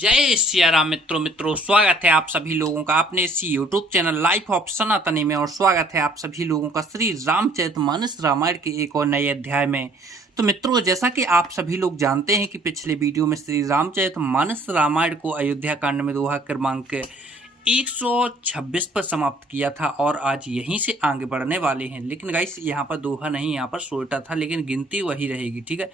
जय सिया राम मित्रों स्वागत है आप सभी लोगों का अपने इसी यूट्यूब चैनल लाइफ ऑफ सनातनी में। और स्वागत है आप सभी लोगों का श्री रामचरितमानस रामायण के एक और नए अध्याय में। तो मित्रों, जैसा कि आप सभी लोग जानते हैं कि पिछले वीडियो में श्री रामचरितमानस रामायण को अयोध्या कांड में दोहा क्रमांक 126 पर समाप्त किया था और आज यहीं से आगे बढ़ने वाले हैं। लेकिन गाइस, यहाँ पर दोहा नहीं, यहाँ पर सोटा था, लेकिन गिनती वही रहेगी, ठीक है।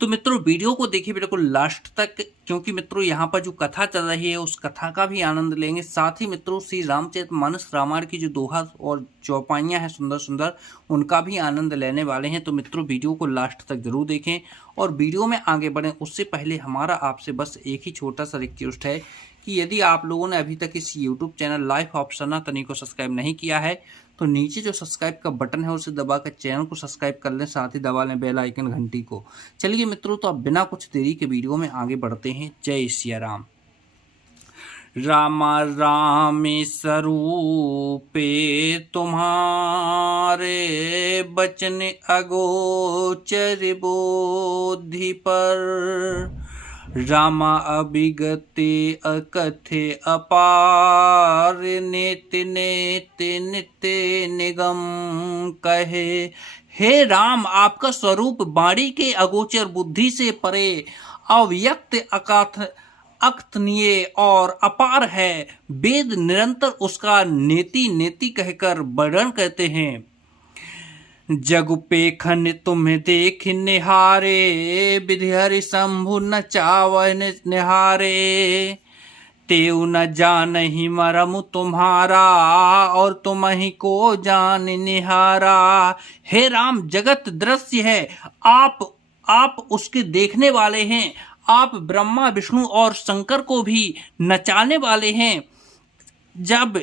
तो मित्रों, वीडियो को देखिए बिल्कुल लास्ट तक, क्योंकि मित्रों यहाँ पर जो कथा चल रही है उस कथा का भी आनंद लेंगे। साथ ही मित्रों, श्री रामचरितमानस रामायण की जो दोहा और चौपाइयाँ हैं सुंदर सुंदर, उनका भी आनंद लेने वाले हैं। तो मित्रों, वीडियो को लास्ट तक जरूर देखें। और वीडियो में आगे बढ़ें उससे पहले हमारा आपसे बस एक ही छोटा सा रिक्वेस्ट है कि यदि आप लोगों ने अभी तक इस यूट्यूब चैनल लाइफ ऑफ सनातनी को सब्सक्राइब नहीं किया है तो नीचे जो सब्सक्राइब का बटन है उसे दबाकर चैनल को सब्सक्राइब कर लें, साथ ही दबा लें बेल आइकन घंटी को। चलिए मित्रों, तो अब बिना कुछ देरी के वीडियो में आगे बढ़ते हैं। जय सिया राम। रामा रामे स्वरूपे तुम्हारे बचन अगोचर बोधि पर, रामा अभिगते अकथे अपार, नेति नेति नित्य निगम कहे। हे राम, आपका स्वरूप वाणी के अगोचर बुद्धि से परे, अव्यक्त अकथनीय और अपार है। वेद निरंतर उसका नेति नेति कहकर वर्णन करते हैं। जगुपेखन तुम्हें देख निहारे, विधि हरि शंभु न चावन निहारे। तेउ न जानहि मरमु तुम्हारा, और तुम ही को जान निहारा। हे राम, जगत दृश्य है, आप उसके देखने वाले हैं। आप ब्रह्मा विष्णु और शंकर को भी नचाने वाले हैं। जब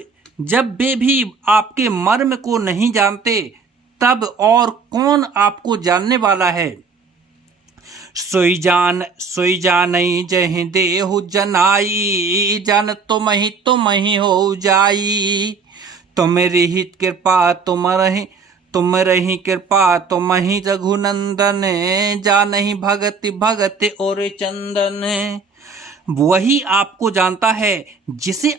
वे भी आपके मर्म को नहीं जानते तब और कौन आपको जानने वाला है। सोई जानई जहि देहु जनाई, जान तुम ही हो जाई। तुम रही कृपा तुम रही कृपा तुम ही रघुनंदन, जानहि भगति और चंदन। वही आपको जानता है जिसे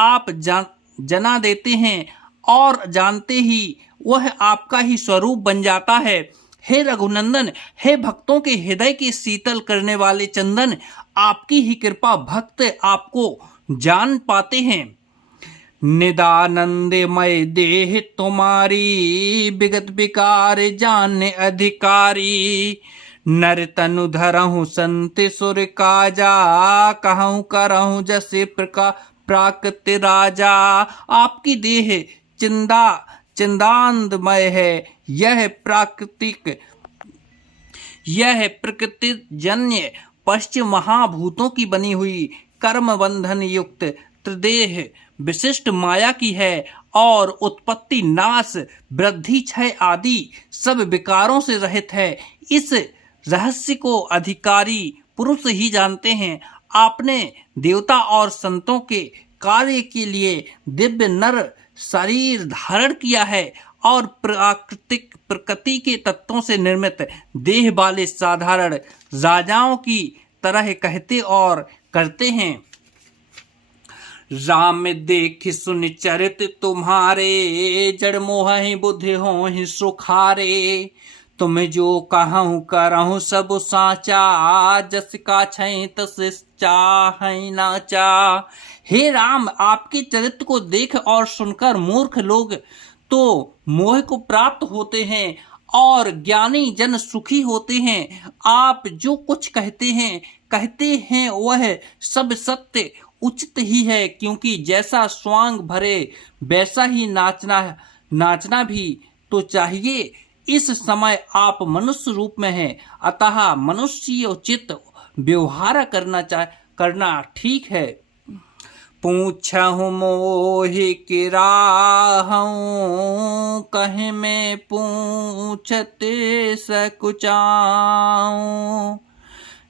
आप जना देते हैं, और जानते ही वह आपका ही स्वरूप बन जाता है। हे रघुनंदन, हे भक्तों के हृदय के शीतल करने वाले चंदन, आपकी ही कृपा भक्त आपको जान पाते हैं। निदानंदमय देह तुम्हारी, विगत विकार जाने अधिकारी। नर तनु धरहु संत सुर काजा, कहूँ करहूँ जैसे प्राकृत राजा। आपकी देह चिंदानंदमय है। यह प्रकृति जन्य पश्च महाभूतों की बनी हुई, कर्म बंधन युक्त त्रिदेह विशिष्ट माया की है, और उत्पत्ति नाश वृद्धि क्षय आदि सब विकारों से रहित है। इस रहस्य को अधिकारी पुरुष ही जानते हैं। आपने देवता और संतों के कार्य के लिए दिव्य नर शरीर धारण किया है, और प्रकृति के तत्वों से निर्मित देह वाले साधारण राजाओं की तरह कहते और करते हैं। राम देख सुन चरित तुम्हारे, जड़ मोहि बुद्धि होहि सुखारे। तुम जो कहूँ करहूँ सब साचा, जस का छै तस चाहि नाचा। हे राम, आपके चरित्र को देख और सुनकर मूर्ख लोग तो मोह को प्राप्त होते हैं, और ज्ञानी जन सुखी होते हैं। आप जो कुछ कहते हैं वह सब सत्य उचित ही है, क्योंकि जैसा स्वांग भरे वैसा ही नाचना भी तो चाहिए। इस समय आप मनुष्य रूप में हैं, अतः मनुष्य उचित व्यवहार करना ठीक है। पूछहु मोहि किराहूं, कहीं में पूछते सकुचाऊं।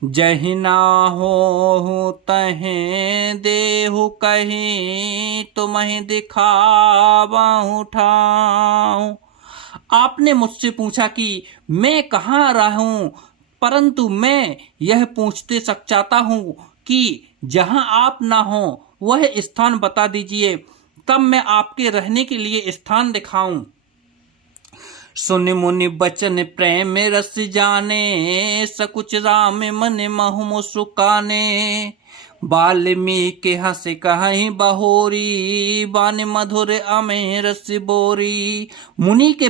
जहि ना हो तहें देहु कहीं, तुम्हें दिखावहु ठाऊं। आपने मुझसे पूछा कि मैं कहाँ रहूं, परंतु मैं यह पूछते सक चाहता हूँ कि जहां आप ना हो वह स्थान बता दीजिए, तब मैं आपके रहने के लिए स्थान दिखाऊं। सुन मुनि बचन प्रेम रस जाने, सकुच राम मन महु मुस्काने। वाल्मीकि हंस कहीं बहोरी, बान मधुर अमे रस बोरी। मुनि के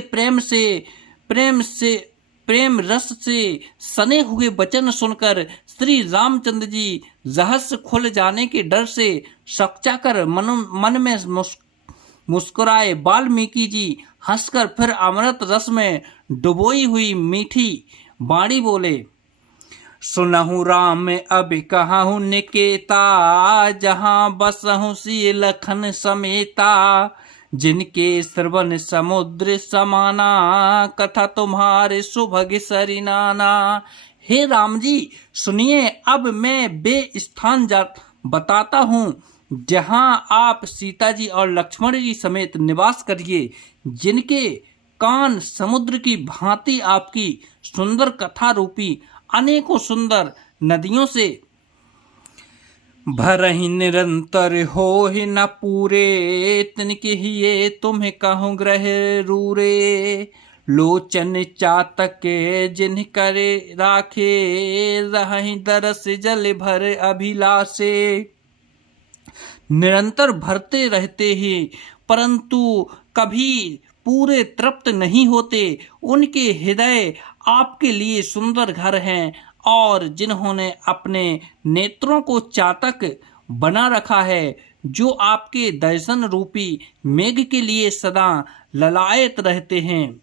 प्रेम रस से सने हुए वचन सुनकर श्री रामचंद्र जी रहस्य खुल जाने के डर से सकचाकर मन में मुस्कुराए। वाल्मीकि जी हंसकर फिर अमृत रस में डुबोई हुई मीठी वाणी बोले, सुनहु राम अब कहूँ निकेता, जहाँ बसहु सी लखन समेता। जिनके श्रवण समुद्र समाना, कथा तुम्हारे सुभग सरिनाना। हे राम जी सुनिए, अब मैं बे स्थान बताता हूँ जहाँ आप सीता जी और लक्ष्मण जी समेत निवास करिए, जिनके कान समुद्र की भांति आपकी सुंदर कथा रूपी अनेकों सुंदर नदियों से भरहि निरंतर हो ही न पूरे। तिनके ही ये तुम्हें कहूँ ग्रह रूरे। लोचन चातक जिन्ह करे राखे, रहि दरस जल भर अभिलाषे। निरंतर भरते रहते हैं परंतु कभी पूरे तृप्त नहीं होते। उनके हृदय आपके लिए सुंदर घर हैं, और जिन्होंने अपने नेत्रों को चातक बना रखा है, जो आपके दर्शन रूपी मेघ के लिए सदा ललायत रहते हैं।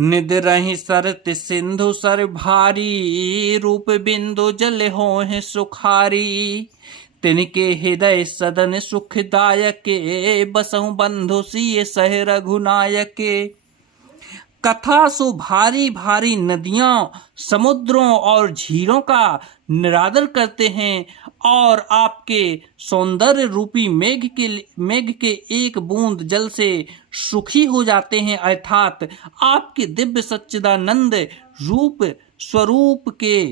निद रही सरत सिंधु सर भारी, रूप बिंदु जल हों सुखारी। तिनके हृदय सदन सुखदायक, बसहु बंधु सिय सह रघुनायक। कथा सो भारी भारी नदियों, समुद्रों और झीलों का निरादर करते हैं, और आपके सौंदर्य रूपी मेघ के एक बूंद जल से सुखी हो जाते हैं। अर्थात आपके दिव्य सच्चिदानंद रूप स्वरूप के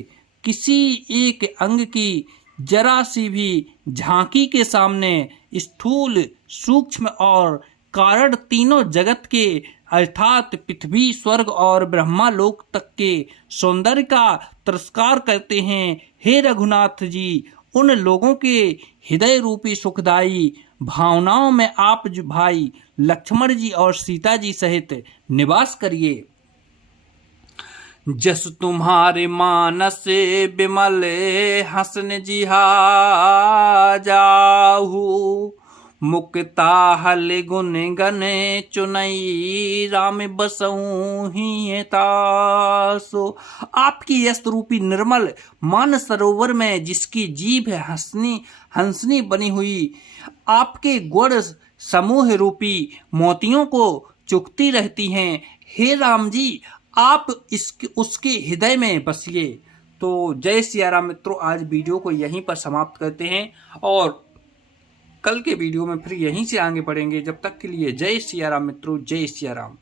किसी एक अंग की जरा सी भी झांकी के सामने स्थूल, सूक्ष्म और कारण तीनों जगत के अर्थात पृथ्वी, स्वर्ग और ब्रह्मालोक तक के सौंदर्य का तिरस्कार करते हैं। हे रघुनाथ जी, उन लोगों के हृदय रूपी सुखदायी भावनाओं में आप भाई लक्ष्मण जी और सीता जी सहित निवास करिए। जस तुम्हारे मानस बिमल, हसन जिहा जाहू। मुक्ता हल गुन गन चुनई, राम बसऊं ही तासो। आपकी यश रूपी निर्मल मान सरोवर में जिसकी जीभ हंसनी बनी हुई, आपके गुण समूह रूपी मोतियों को चुगती रहती हैं। हे राम जी, आप उसके हृदय में बसिए। तो जय सिया राम मित्रों, आज वीडियो को यहीं पर समाप्त करते हैं और कल के वीडियो में फिर यहीं से आगे बढ़ेंगे। जब तक के लिए जय सिया राम मित्रों, जय सिया राम।